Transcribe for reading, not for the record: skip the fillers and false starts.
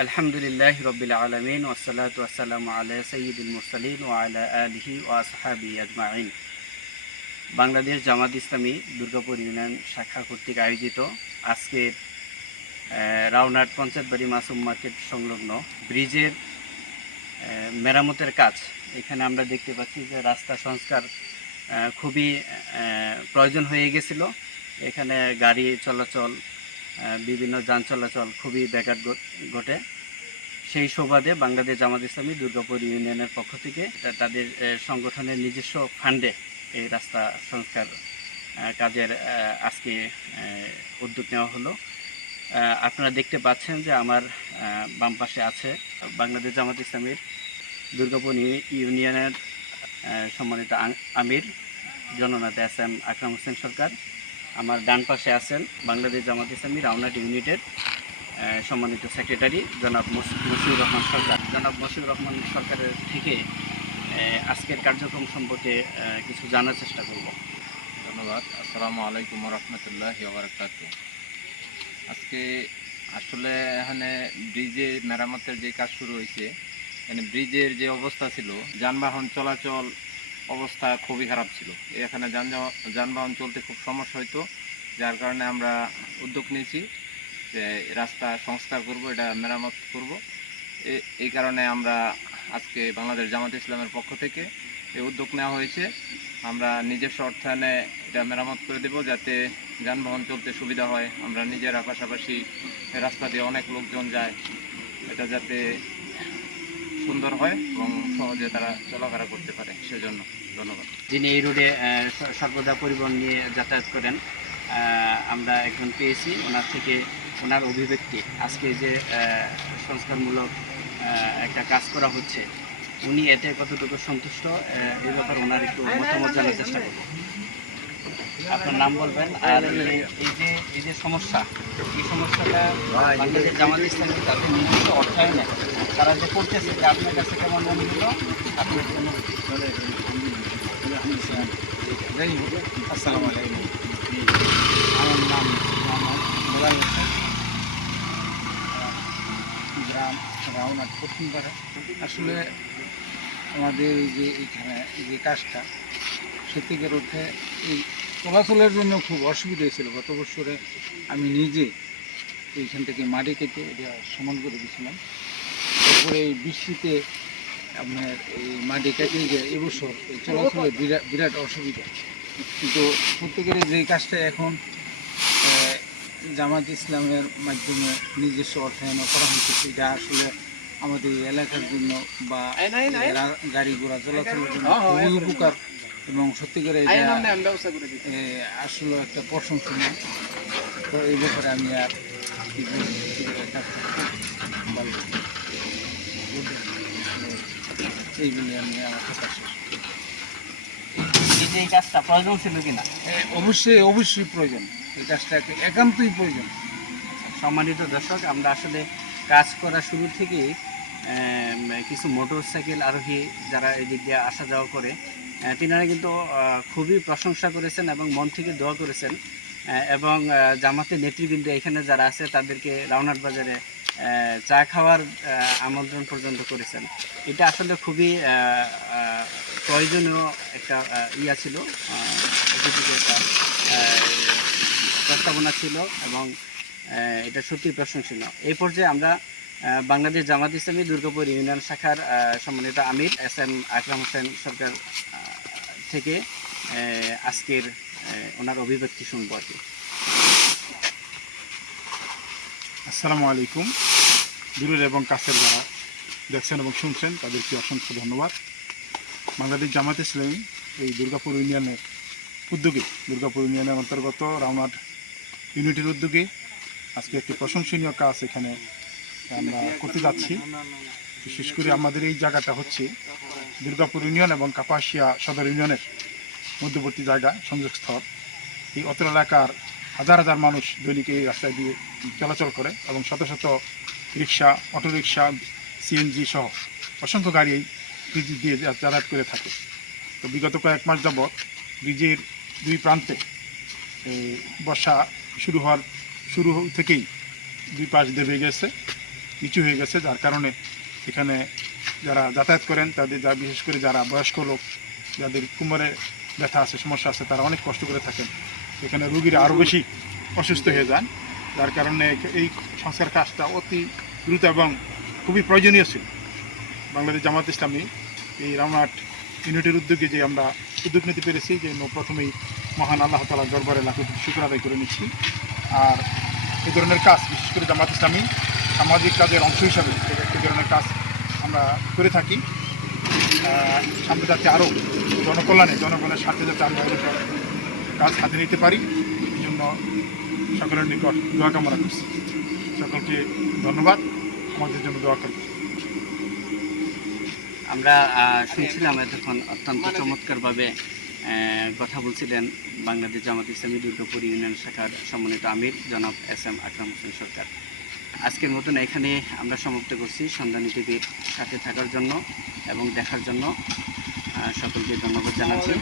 আলহামদুলিল্লাহ রবিল আলমিন ওসালাত ওয়াসালাম আলা সঈদুল মুরসালিন ও আলা আলিহি ও আসহাবি আজমাইন। বাংলাদেশ জামাত ইসলামী দুর্গাপুর ইউনিয়ন শাখা কর্তৃক আয়োজিত আজকের রাউনাট পঞ্চায়েতবাড়ি মাসুম মার্কেট সংলগ্ন ব্রিজের মেরামতের কাজ। এখানে আমরা দেখতে পাচ্ছি যে রাস্তা সংস্কার খুবই প্রয়োজন হয়ে গেছিল। এখানে গাড়ি চলাচল, বিভিন্ন যান চলাচল খুবই ব্যাঘাত ঘটে। সেই সুবাদে বাংলাদেশ জামাত ইসলামী দুর্গাপুর ইউনিয়নের পক্ষ থেকে তাদের সংগঠনের নিজস্ব ফান্ডে এই রাস্তা সংস্কার কাজের আজকে উদ্যোগ নেওয়া হলো। আপনারা দেখতে পাচ্ছেন যে আমার বাম পাশে আছে বাংলাদেশ জামাত ইসলামীর দুর্গাপুর ইউনিয়নের সম্মানিত আমির জননেতা এস.এম. আকরাম হোসেন সরকার। আমার ডান পাশে আছেন বাংলাদেশ জামাত ইসলামী রাউনাট ইউনিটের সম্মানিত সেক্রেটারি জনাব মশিউর রহমান সরকার। জনাব মশিউর রহমান সরকারের থেকে আজকের কার্যক্রম সম্পর্কে কিছু জানার চেষ্টা করব। ধন্যবাদ। আসসালামু আলাইকুম রহমতুল্লাহি ওয়া বারাকাতুহু। আজকে আসলে এখানে ব্রিজে মেরামতের যে কাজ শুরু হয়েছে, মানে ব্রিজের যে অবস্থা ছিল, যানবাহন চলাচল অবস্থা খুবই খারাপ ছিল। এখানে যানবাহন চলতে খুব সমস্যা হইতো, যার কারণে আমরা উদ্যোগ নিয়েছি যে রাস্তা সংস্কার করব, এটা মেরামত করব। এই কারণে আমরা আজকে বাংলাদেশ জামাত ইসলামের পক্ষ থেকে এই উদ্যোগ নেওয়া হয়েছে। আমরা নিজস্ব অর্থায়নে এটা মেরামত করে দেব, যাতে যানবাহন চলতে সুবিধা হয়। আমরা নিজেরা পাশাপাশি রাস্তা দিয়ে অনেক লোকজন যায়, এটা যাতে সুন্দর হয় এবং সহজে তারা চলাফেরা করতে পারে, সেজন্য ধন্যবাদ। যিনি এই রোডে সর্বদা পরিবহন নিয়ে যাতায়াত করেন, আমরা একজন পেয়েছি, ওনার থেকে ওনার অভিব্যক্তি আজকে যে সংস্কারমূলক একটা কাজ করা হচ্ছে, উনি এতে কতটুকু সন্তুষ্ট এই ব্যাপারে ওনার একটু মতামত জানার চেষ্টা করব। আপনার নাম বলবেন, আর এই যে সমস্যা, এই সমস্যাটা বাংলাদেশ জামাত ইসলামী তাদের নিজস্ব অর্থায়নে তারা যে করতেছে, এটা আপনার কাছে কেমন মনে হলো? আপনি আসসালামু আলাইকুম। আমার নাম মোবাইল হোসেন, গ্রাম রাউনাট পশ্চিমপাড়া। আসলে আমাদের এই যে এইখানে এই যে কাজটা সত্যিকার অর্থে এই চলাচলের জন্য খুব অসুবিধা হয়েছিল। গত বছরে আমি নিজে এইখান থেকে মাটি কেটে এটা সমান করে দিয়েছিলাম। তারপরে এই বৃষ্টিতে আপনার এই মাটি কেটে গিয়ে এবছর এই চলাচলের বিরাট অসুবিধা। কিন্তু প্রত্যেকের যে কাজটা এখন জামাত ইসলামের মাধ্যমে নিজস্ব অর্থায়ন করা হচ্ছে, এটা আসলে আমাদের এলাকার জন্য বা গাড়ি ঘোড়া চলাচলের জন্য খুবই উপকার এবং সত্যিকারে আসলে একটা প্রশংসনীয়। তো এই ব্যাপারে আমি আর এইগুলি আমি আমার কথা শেষ। এই কাজটা প্রয়োজন ছিল কিনা? অবশ্যই প্রয়োজন। এই কাজটা একান্তই প্রয়োজন। সম্মানিত দর্শক, আমরা আসলে কাজ করা শুরু থেকেই কিছু মোটর সাইকেল আরোহী যারা এদিক দিয়ে আসা যাওয়া করে, তিনারা কিন্তু খুবই প্রশংসা করেছেন এবং মন থেকে দোয়া করেছেন, এবং জামাতের নেতৃবৃন্দ এখানে যারা আছে তাদেরকে রাউনাট বাজারে চা খাওয়ার আমন্ত্রণ পর্যন্ত করেছেন। এটা আসলে খুবই প্রয়োজনীয় একটা ছিল, একটা প্রস্তাবনা ছিল, এবং এটা সত্যি প্রশংসনীয়। এই পর্যায়ে আমরা বাংলাদেশ জামাত ইসলামী দুর্গাপুর ইউনিয়ন শাখার সম্মানিত আমির এস.এম. আকরাম হোসেন সরকার থেকে আজকের ওনার অভিব্যক্তি শুনবো আর কি। আসসালামু আলাইকুম। দূরের এবং কাছের যারা দেখছেন এবং শুনছেন তাদেরকে অসংখ্য ধন্যবাদ। বাংলাদেশ জামাত ইসলামী এই দুর্গাপুর ইউনিয়নের উদ্যোগে, দুর্গাপুর ইউনিয়নের অন্তর্গত রাউনাট ইউনিটের উদ্যোগে আজকে একটি প্রশংসনীয় কাজ এখানে আমরা করতে যাচ্ছি। বিশেষ করে আমাদের এই জায়গাটা হচ্ছে দুর্গাপুর ইউনিয়ন এবং কাপাসিয়া সদর ইউনিয়নের মধ্যবর্তী জায়গা, সংযোগস্থল। এই অত্র এলাকার হাজার হাজার মানুষ দৈনিক এই রাস্তায় দিয়ে চলাচল করে এবং শত শত রিক্সা, অটোরিক্সা, সিএনজি সহ অসংখ্য গাড়ি এই ব্রিজ দিয়ে যাতায়াত করে থাকে। তো বিগত কয়েক মাস যাবৎ ব্রিজের দুই প্রান্তে বর্ষা শুরু থেকেই দুই পাশ দেবে গেছে নিচু হয়ে গেছে, যার কারণে এখানে যারা যাতায়াত করেন তাদের বিশেষ করে যারা বয়স্ক লোক, যাদের কোমরে ব্যথা আছে, সমস্যা আছে, তারা অনেক কষ্ট করে থাকেন। এখানে রুগীরা আরও বেশি অসুস্থ হয়ে যান, যার কারণে এই সংস্কার কাজটা অতি দ্রুত এবং খুবই প্রয়োজনীয় ছিল। বাংলাদেশ জামাত ইসলামী এই রামনাট ইউনিটের উদ্যোগে যে আমরা উদ্যোগ নিতে পেরেছি, যে প্রথমেই মহান আল্লাহ তাআলার দরবারে লাখ শুকর আদায় করে নিচ্ছি। আর এই ধরনের কাজ বিশেষ করে জামাত ইসলামী সামাজিক কাজের অংশ হিসাবে এই ধরনের কাজ আমরা করে থাকি। সামনে যাতে আরও জনকল্যাণে, জনগণের স্বার্থে যাতে আমরা কাজ হাতে নিতে পারি, এই জন্য সকলের নিকট দোয়া কামনা করছি। সকলকে ধন্যবাদ, আমাদের জন্য দোয়া করবেন। আমরা শুনছিলাম এতক্ষণ অত্যন্ত চমৎকারভাবে কথা বলছিলেন বাংলাদেশ জামাত ইসলামী দুর্গাপুর ইউনিয়ন শাখার সম্মানিত আমির জনাব SM আকরাম হোসেন সরকার। আজকের মতন এখানে আমরা সমাপ্ত করছি। সন্ধানী টিভির সাথে থাকার জন্য এবং দেখার জন্য সকলকে ধন্যবাদ জানাচ্ছি।